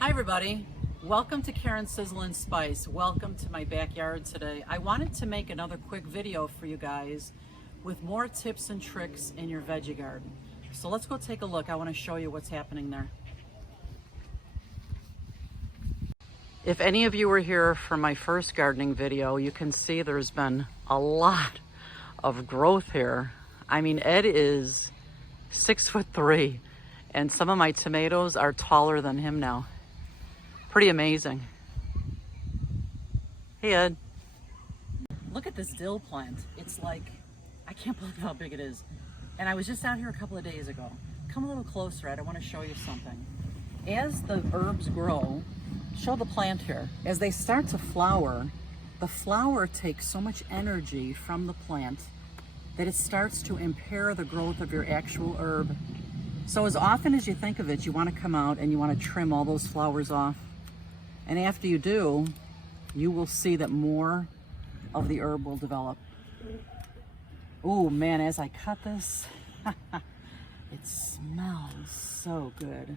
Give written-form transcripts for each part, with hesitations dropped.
Hi everybody, welcome to Karen Sizzle and Spice. Welcome to my backyard today. I wanted to make another quick video for you guys with more tips and tricks in your veggie garden. So let's go take a look. I want to show you what's happening there. If any of you were here for my first gardening video, you can see there's been a lot of growth here. I mean, Ed is 6'3", and some of my tomatoes are taller than him now. Pretty amazing. Hey Ed. Look at this dill plant. It's like, I can't believe how big it is. And I was just out here a couple of days ago. Come a little closer, Ed. I want to show you something. As the herbs grow, show the plant here. As they start to flower, the flower takes so much energy from the plant that it starts to impair the growth of your actual herb. So as often as you think of it, you want to come out and you want to trim all those flowers off. And after you do, you will see that more of the herb will develop. Oh man, as I cut this, it smells so good.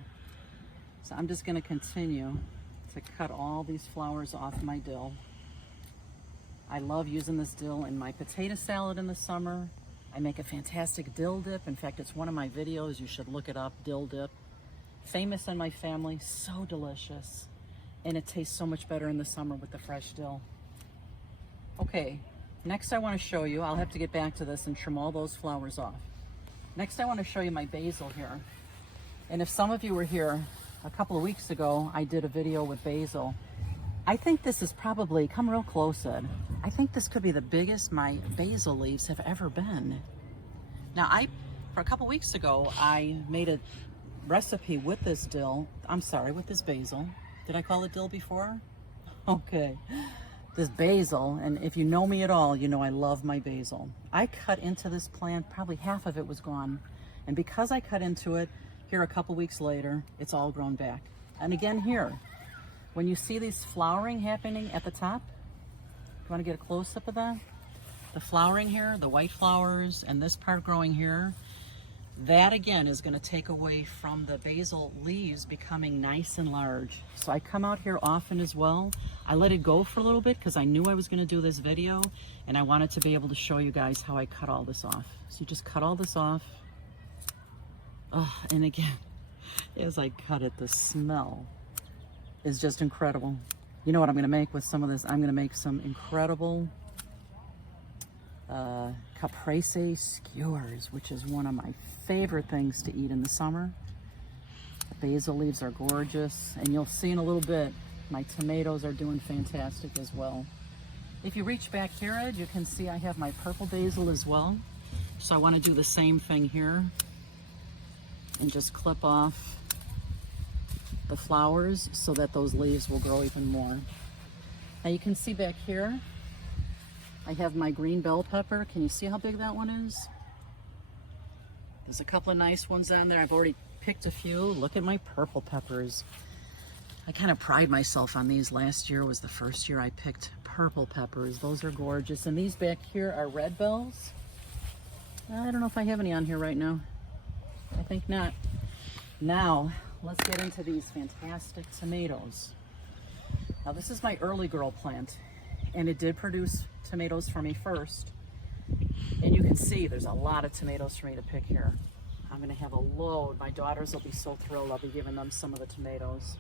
So I'm just going to continue to cut all these flowers off my dill. I love using this dill in my potato salad in the summer. I make a fantastic dill dip. In fact, it's one of my videos. You should look it up, Dill Dip. Famous in my family, so delicious. And it tastes so much better in the summer with the fresh dill. Okay, next I want to show you, I'll have to get back to this and trim all those flowers off. Next I want to show you my basil here. And if some of you were here a couple of weeks ago, I did a video with basil. I think this is probably, come real close, Ed. I think this could be the biggest my basil leaves have ever been. Now for a couple weeks ago, I made a recipe with this dill, with this basil. Did I call it dill before? Okay. This basil, and if you know me at all, you know I love my basil. I cut into this plant, probably half of it was gone. And because I cut into it, here a couple weeks later, it's all grown back. And again here, when you see these flowering happening at the top, you want to get a close-up of that? The flowering here, the white flowers, and this part growing here, that again is going to take away from the basil leaves becoming nice and large. So I come out here often as well. I let it go for a little bit because I knew I was going to do this video, and I wanted to be able to show you guys how I cut all this off. So you just cut all this off. Oh, and again, as I cut it, the smell is just incredible. You know what I'm going to make with some of this? I'm going to make some incredible Caprese skewers, which is one of my favorite things to eat in the summer. The basil leaves are gorgeous, and you'll see in a little bit, my tomatoes are doing fantastic as well. If you reach back here, Ed, you can see I have my purple basil as well. So I want to do the same thing here and just clip off the flowers so that those leaves will grow even more. Now you can see back here, I have my green bell pepper. Can you see how big that one is? There's a couple of nice ones on there. I've already picked a few. Look at my purple peppers. I kind of pride myself on these. Last year was the first year I picked purple peppers. Those are gorgeous. And these back here are red bells. I don't know if I have any on here right now. I think not. Now, let's get into these fantastic tomatoes. Now this is my early girl plant, and it did produce tomatoes for me first. And you can see there's a lot of tomatoes for me to pick here. I'm gonna have a load. My daughters will be so thrilled. I'll be giving them some of the tomatoes.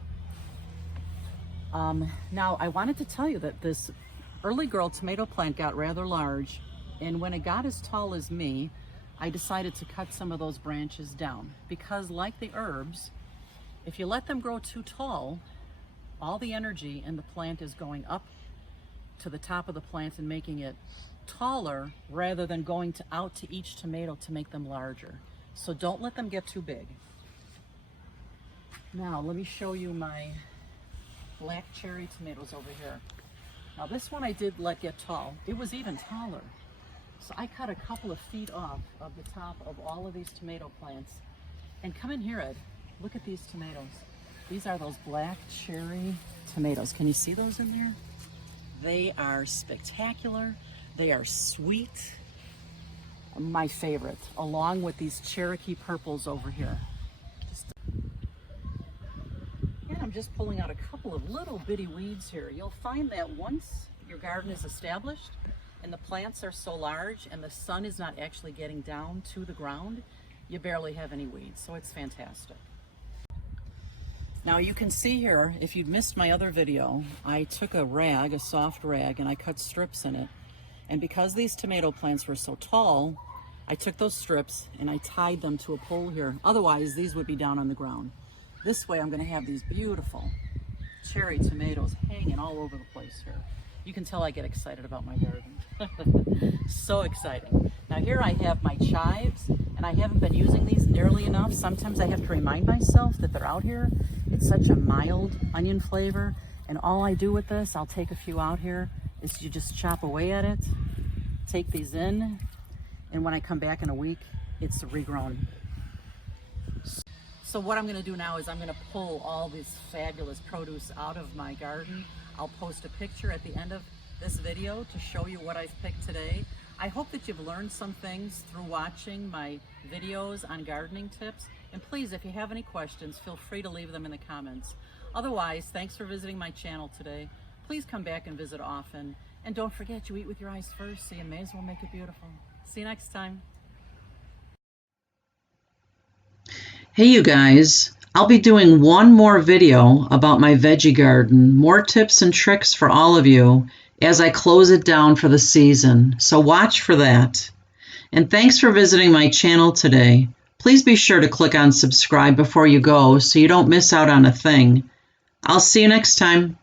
Now I wanted to tell you that this early girl tomato plant got rather large, and when it got as tall as me, I decided to cut some of those branches down, because like the herbs, if you let them grow too tall, all the energy in the plant is going up to the top of the plant and making it taller rather than going out to each tomato to make them larger. So don't let them get too big. Now let me show you my black cherry tomatoes over here. Now this one I did let get tall. It was even taller. So I cut a couple of feet off of the top of all of these tomato plants. And come in here, Ed. Look at these tomatoes. These are those black cherry tomatoes. Can you see those in there? They are spectacular. They are sweet. My favorite, along with these Cherokee purples over here. just pulling out a couple of little bitty weeds here. You'll find that once your garden is established and the plants are so large and the sun is not actually getting down to the ground, you barely have any weeds, so it's fantastic. Now you can see here, if you'd missed my other video, I took a rag, a soft rag, and I cut strips in it. And because these tomato plants were so tall, I took those strips and I tied them to a pole here. Otherwise, these would be down on the ground. This way, I'm gonna have these beautiful cherry tomatoes hanging all over the place here. You can tell I get excited about my garden. So exciting. Now here I have my chives, and I haven't been using these nearly enough. Sometimes I have to remind myself that they're out here. It's such a mild onion flavor, and all I do with this, I'll take a few out here, is you just chop away at it, take these in, and when I come back in a week, it's regrown. So what I'm gonna do now is I'm gonna pull all this fabulous produce out of my garden. I'll post a picture at the end of this video to show you what I've picked today. I hope that you've learned some things through watching my videos on gardening tips. And please, if you have any questions, feel free to leave them in the comments. Otherwise, thanks for visiting my channel today. Please come back and visit often. And don't forget, you eat with your eyes first, so you may as well make it beautiful. See you next time. Hey you guys, I'll be doing one more video about my veggie garden, more tips and tricks for all of you as I close it down for the season, so watch for that. And thanks for visiting my channel today. Please be sure to click on subscribe before you go so you don't miss out on a thing. I'll see you next time.